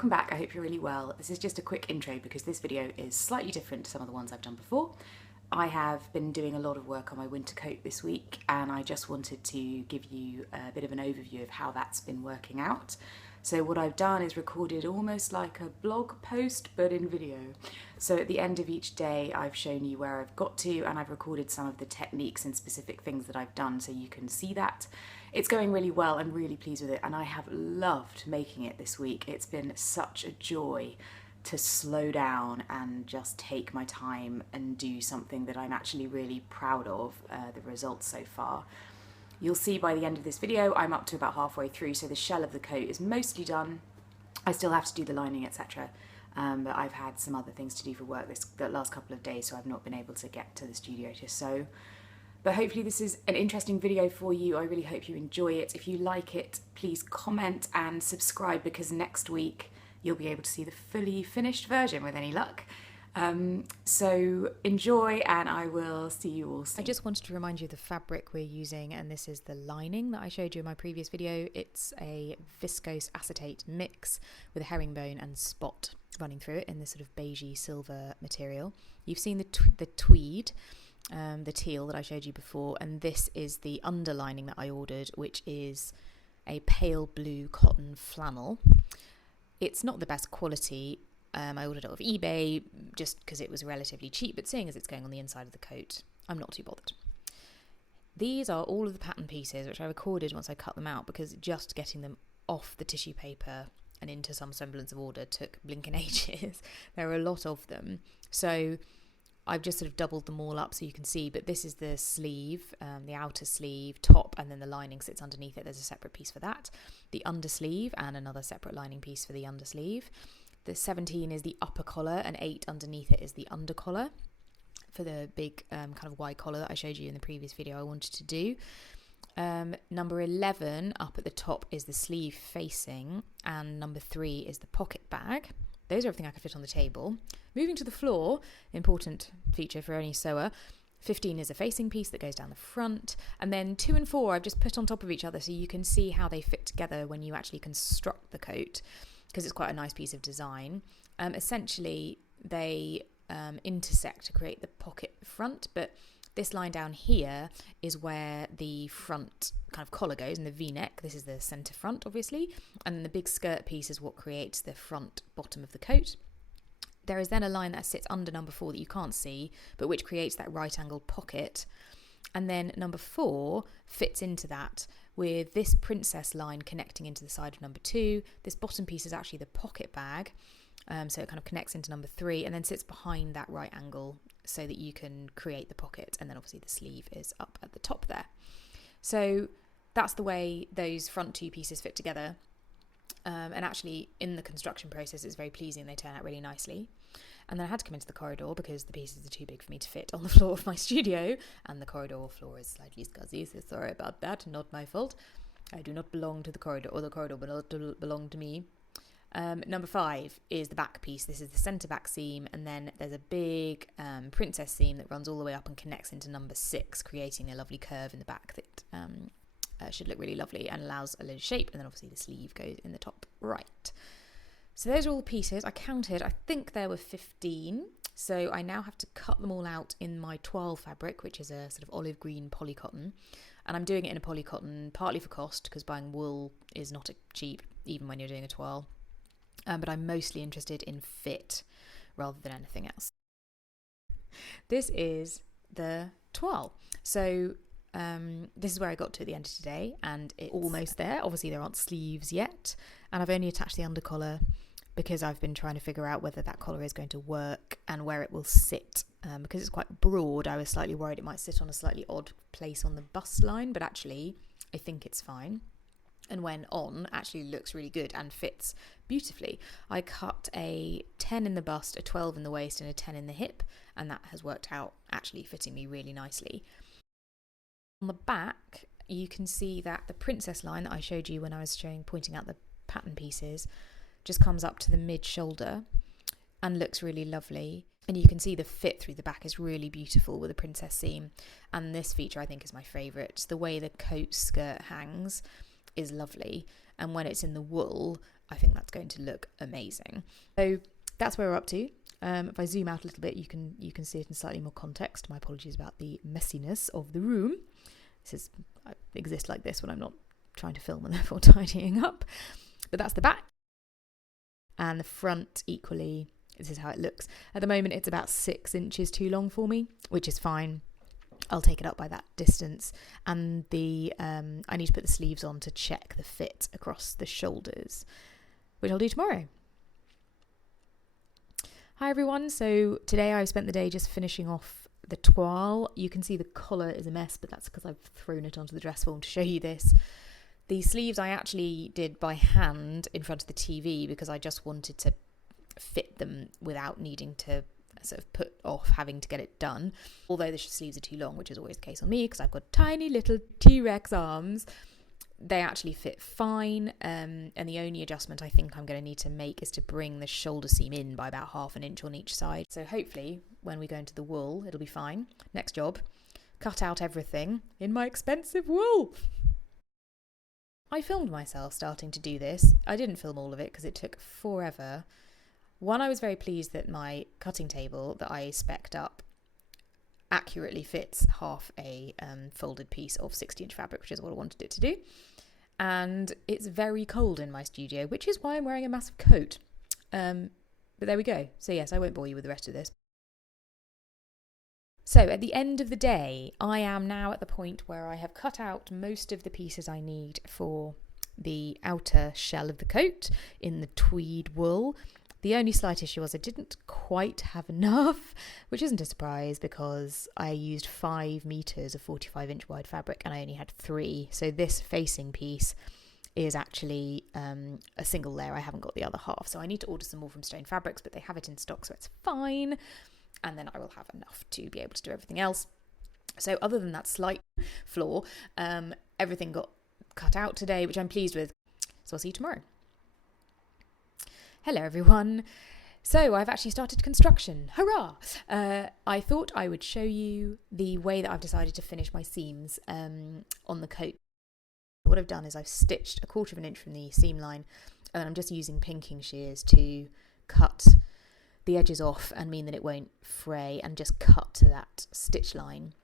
welcome back. I hope you're really well. This is just a quick intro because this video is slightly different to some of the ones I've done before. I have been doing a lot of work on my winter coat this week and I just wanted to give you a bit of an overview of how that's been working out. So what I've done is recorded almost like a blog post but in video. So at the end of each day I've shown you where I've got to and I've recorded some of the techniques and specific things that I've done so you can see that. It's going really well. I'm really pleased with it and I have loved making it this week. It's been such a joy to slow down and just take my time and do something that I'm actually really proud of, the results so far. You'll see by the end of this video I'm up to about halfway through, so the shell of the coat is mostly done. I still have to do the lining, etc. But I've had some other things to do for work the last couple of days, so I've not been able to get to the studio to sew. But hopefully this is an interesting video for you. I really hope you enjoy it. If you like it, please comment and subscribe because next week you'll be able to see the fully finished version with any luck. So enjoy and I will see you all soon. I just wanted to remind you of the fabric we're using, and this is the lining that I showed you in my previous video. It's a viscose acetate mix with a herringbone and spot running through it in this sort of beigey silver material. You've seen the tweed, the teal that I showed you before, and this is the underlining that I ordered, which is a pale blue cotton flannel. It's not the best quality. I ordered it off eBay just because it was relatively cheap, but seeing as it's going on the inside of the coat, I'm not too bothered. These are all of the pattern pieces, which I recorded once I cut them out because just getting them off the tissue paper and into some semblance of order took blinking ages. There are a lot of them. So I've just sort of doubled them all up so you can see, but this is the sleeve, the outer sleeve, top, and then the lining sits underneath it. There's a separate piece for that. The undersleeve and another separate lining piece for the undersleeve. The 17 is the upper collar and 8 underneath it is the under collar for the big kind of wide collar that I showed you in the previous video I wanted to do. Number 11 up at the top is the sleeve facing and number 3 is the pocket bag. Those are everything I could fit on the table. Moving to the floor, important feature for any sewer. 15 is a facing piece that goes down the front, and then 2 and 4 I've just put on top of each other so you can see how they fit together when you actually construct the coat, because it's quite a nice piece of design. Essentially, they intersect to create the pocket front, but this line down here is where the front kind of collar goes, and the V-neck, this is the centre front, obviously, and then the big skirt piece is what creates the front bottom of the coat. There is then a line that sits under number 4 that you can't see, but which creates that right-angled pocket. And then number 4 fits into that with this princess line connecting into the side of number 2. This bottom piece is actually the pocket bag, so it kind of connects into number 3 and then sits behind that right angle so that you can create the pocket, and then obviously the sleeve is up at the top there. So that's the way those front 2 pieces fit together. And actually in the construction process it's very pleasing, they turn out really nicely. And then I had to come into the corridor because the pieces are too big for me to fit on the floor of my studio, and the corridor floor is slightly scuzzy, so sorry about that, not my fault. I do not belong to the corridor, or the corridor will not belong to me. Number 5 is the back piece. This is the centre back seam, and then there's a big princess seam that runs all the way up and connects into number 6, creating a lovely curve in the back that should look really lovely and allows a little shape, and then obviously the sleeve goes in the top right. So those are all the pieces. I counted, I think there were 15, so I now have to cut them all out in my toile fabric, which is a sort of olive green polycotton, and I'm doing it in a polycotton partly for cost because buying wool is not cheap even when you're doing a toile, but I'm mostly interested in fit rather than anything else. This is the toile. So this is where I got to at the end of today, and it's almost there. Obviously there aren't sleeves yet, and I've only attached the under collar because I've been trying to figure out whether that collar is going to work and where it will sit, because it's quite broad. I was slightly worried it might sit on a slightly odd place on the bust line, but actually I think it's fine, and when on actually looks really good and fits beautifully. I cut a 10 in the bust, a 12 in the waist and a 10 in the hip, and that has worked out actually fitting me really nicely. On the back, you can see that the princess line that I showed you when I was pointing out the pattern pieces just comes up to the mid-shoulder and looks really lovely. And you can see the fit through the back is really beautiful with the princess seam. And this feature I think is my favourite. The way the coat skirt hangs is lovely. And when it's in the wool, I think that's going to look amazing. So that's where we're up to. If I zoom out a little bit, you can see it in slightly more context. My apologies about the messiness of the room. I exist like this when I'm not trying to film and therefore tidying up. But that's the back. And the front equally, this is how it looks. At the moment, it's about 6 inches too long for me, which is fine. I'll take it up by that distance. And I need to put the sleeves on to check the fit across the shoulders, which I'll do tomorrow. Hi everyone, so today I've spent the day just finishing off the toile. You can see the collar is a mess, but that's because I've thrown it onto the dress form to show you this. The sleeves I actually did by hand in front of the TV because I just wanted to fit them without needing to sort of put off having to get it done. Although the sleeves are too long, which is always the case on me because I've got tiny little T-Rex arms. They actually fit fine, and the only adjustment I think I'm going to need to make is to bring the shoulder seam in by about 1/2 inch on each side. So hopefully when we go into the wool, it'll be fine. Next job, cut out everything in my expensive wool. I filmed myself starting to do this. I didn't film all of it because it took forever. One, I was very pleased that my cutting table that I spec'd up accurately fits half a folded piece of 60-inch fabric, which is what I wanted it to do. And it's very cold in my studio, which is why I'm wearing a massive coat. But there we go. So yes, I won't bore you with the rest of this. So at the end of the day, I am now at the point where I have cut out most of the pieces I need for the outer shell of the coat in the tweed wool. The only slight issue was I didn't quite have enough, which isn't a surprise because I used 5 meters of 45-inch wide fabric and I only had 3. So this facing piece is actually a single layer. I haven't got the other half. So I need to order some more from Stone Fabrics, but they have it in stock, so it's fine. And then I will have enough to be able to do everything else. So other than that slight flaw, everything got cut out today, which I'm pleased with. So I'll see you tomorrow. Hello everyone. So I've actually started construction. Hurrah! I thought I would show you the way that I've decided to finish my seams on the coat. What I've done is I've stitched 1/4 of an inch from the seam line and I'm just using pinking shears to cut the edges off and mean that it won't fray and just cut to that stitch line.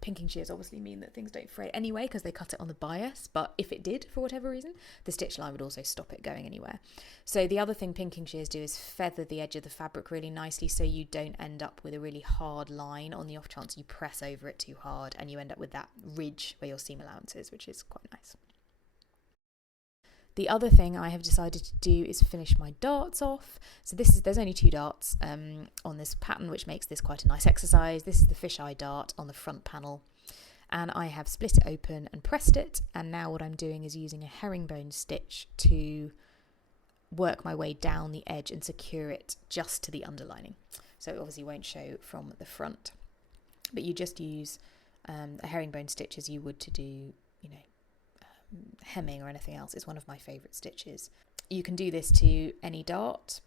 Pinking shears obviously mean that things don't fray anyway because they cut it on the bias, but if it did for whatever reason, the stitch line would also stop it going anywhere. So the other thing pinking shears do is feather the edge of the fabric really nicely so you don't end up with a really hard line on the off chance you press over it too hard and you end up with that ridge where your seam allowance is, which is quite nice. The other thing I have decided to do is finish my darts off. So there's only 2 darts on this pattern, which makes this quite a nice exercise. This is the fisheye dart on the front panel. And I have split it open and pressed it. And now what I'm doing is using a herringbone stitch to work my way down the edge and secure it just to the underlining. So it obviously won't show from the front. But you just use a herringbone stitch as you would to do, hemming or anything else. Is one of my favourite stitches. You can do this to any dart,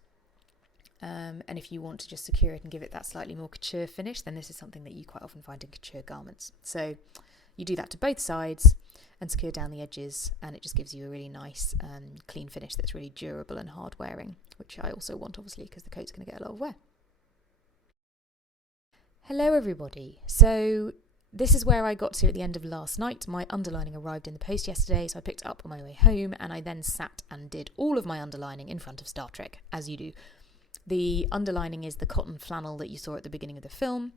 and if you want to just secure it and give it that slightly more couture finish, then this is something that you quite often find in couture garments. So you do that to both sides and secure down the edges, and it just gives you a really nice clean finish that's really durable and hard wearing, which I also want obviously because the coat's going to get a lot of wear. Hello everybody. So this is where I got to at the end of last night. My underlining arrived in the post yesterday, so I picked it up on my way home and I then sat and did all of my underlining in front of Star Trek, as you do. The underlining is the cotton flannel that you saw at the beginning of the film,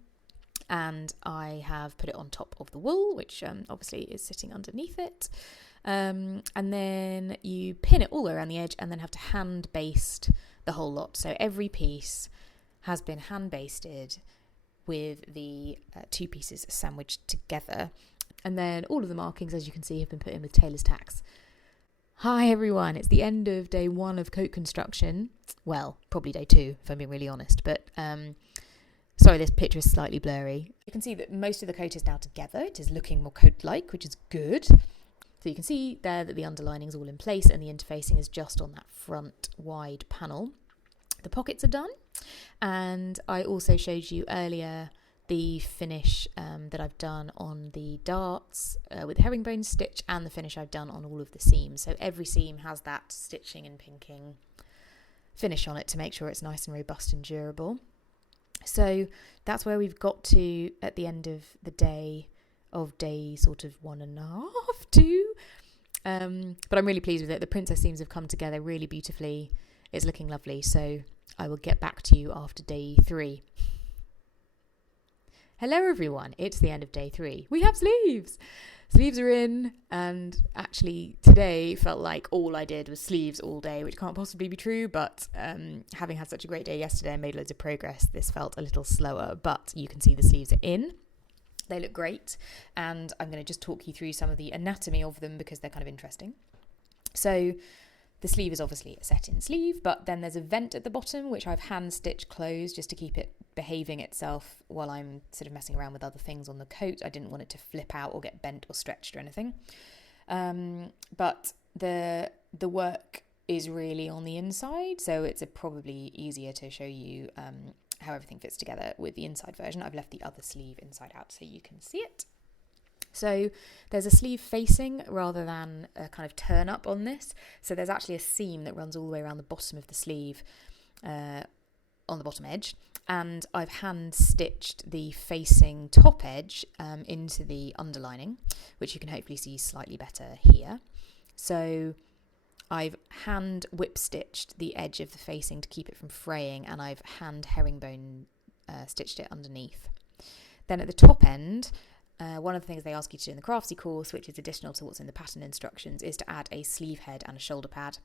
and I have put it on top of the wool, which obviously is sitting underneath it. And then you pin it all around the edge and then have to hand baste the whole lot. So every piece has been hand basted with the 2 pieces sandwiched together. And then all of the markings, as you can see, have been put in with tailor's tacks. Hi everyone, it's the end of day 1 of coat construction. Well, probably day 2, if I'm being really honest. But sorry, this picture is slightly blurry. You can see that most of the coat is now together. It is looking more coat-like, which is good. So you can see there that the underlining is all in place and the interfacing is just on that front wide panel. The pockets are done. And I also showed you earlier the finish that I've done on the darts with herringbone stitch, and the finish I've done on all of the seams. So every seam has that stitching and pinking finish on it to make sure it's nice and robust and durable. So that's where we've got to at the end of the day of day sort of 1.5, 2. But I'm really pleased with it. The princess seams have come together really beautifully. It's looking lovely. So I will get back to you after day 3. Hello everyone, it's the end of day 3. We have sleeves! Sleeves are in, and actually today felt like all I did was sleeves all day, which can't possibly be true, but having had such a great day yesterday and made loads of progress, this felt a little slower, but you can see the sleeves are in. They look great, and I'm going to just talk you through some of the anatomy of them because they're kind of interesting. So the sleeve is obviously a set-in sleeve, but then there's a vent at the bottom, which I've hand-stitched closed just to keep it behaving itself while I'm sort of messing around with other things on the coat. I didn't want it to flip out or get bent or stretched or anything. But the work is really on the inside, so it's probably easier to show you how everything fits together with the inside version. I've left the other sleeve inside out so you can see it. So there's a sleeve facing rather than a kind of turn up on this. So there's actually a seam that runs all the way around the bottom of the sleeve on the bottom edge. And I've hand stitched the facing top edge into the underlining, which you can hopefully see slightly better here. So I've hand whip stitched the edge of the facing to keep it from fraying, and I've hand herringbone stitched it underneath. Then at the top end, one of the things they ask you to do in the Craftsy course, which is additional to what's in the pattern instructions, is to add a sleeve head and a shoulder pad.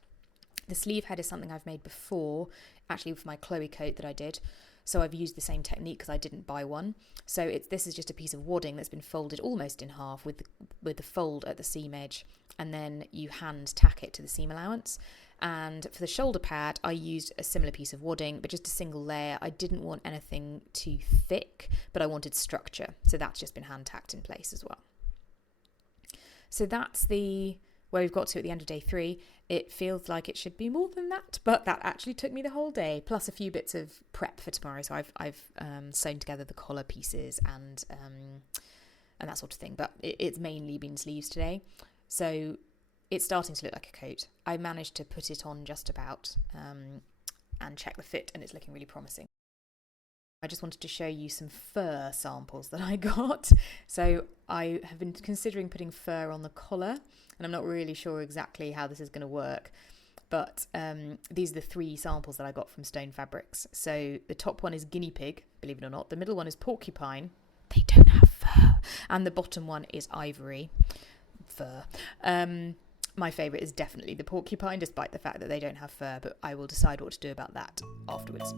The sleeve head is something I've made before, actually for my Chloe coat that I did. So I've used the same technique because I didn't buy one. So this is just a piece of wadding that's been folded almost in half with the fold at the seam edge, and then you hand tack it to the seam allowance. And for the shoulder pad, I used a similar piece of wadding, but just a single layer. I didn't want anything too thick, but I wanted structure. So that's just been hand tacked in place as well. So that's where we've got to at the end of day 3. It feels like it should be more than that, but that actually took me the whole day, plus a few bits of prep for tomorrow. So I've sewn together the collar pieces and that sort of thing. But it's mainly been sleeves today. So it's starting to look like a coat. I managed to put it on just about and check the fit, and it's looking really promising. I just wanted to show you some fur samples that I got. So I have been considering putting fur on the collar, and I'm not really sure exactly how this is going to work. But these are the 3 samples that I got from Stone Fabrics. So the top one is guinea pig, believe it or not. The middle one is porcupine. They don't have fur. And the bottom one is ivory fur. My favourite is definitely the porcupine, despite the fact that they don't have fur, but I will decide what to do about that afterwards.